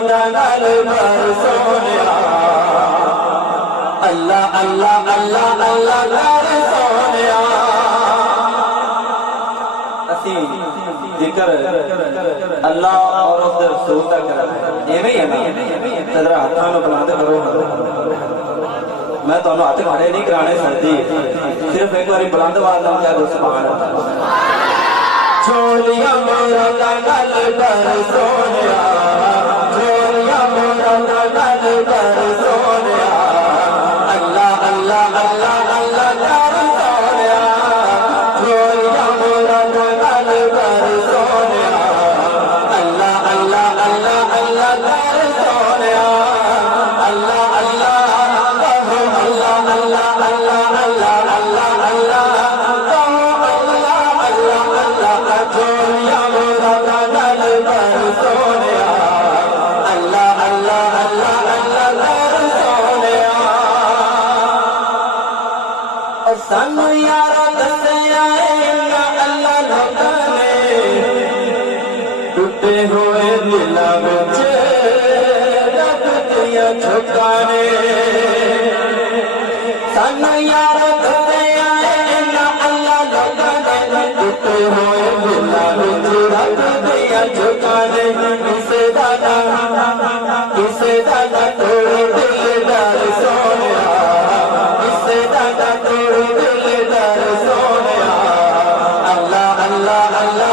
نال بر سونیا اللہ اللہ اللہ اللہ نال سونیا اسی ذکر اللہ اور اس رسول کا کرنا ایویں ہے نا ذرا ہاتھاں نوں بلند کرو میں تانوں ہاتھ کھڑے نہیں کرانے سردی صرف ایک باری بلند آواز نال کہہ دو سبحان اللہ چھوڑیا میرا نال بر سونیا چھوڑیا میرا نال بر سونیا اللہ اللہ اللہ اللہ نال سونیا چھوڑیا میرا نال بر سونیا اللہ اللہ اللہ اللہ نال سونیا اللہ اللہ اللہ اللہ اللہ اللہ اللہ اللہ چھوڑیا میرا نال بر سونیا اللہ اللہ اللہ اللہ نال سونیا اور سانو یارا دسیا اللہ لوکاں نے ٹوٹے ہوئے دلاں وچ رب دیاں چھکانے سانو یارا دسیا اللہ لوکاں نے ٹوٹے ہوئے دلاں وچ رب دیاں چھکانے کسے دا توڑ دل دار سونیا کسے دا توڑ دل دار سونیا اللہ اللہ اللہ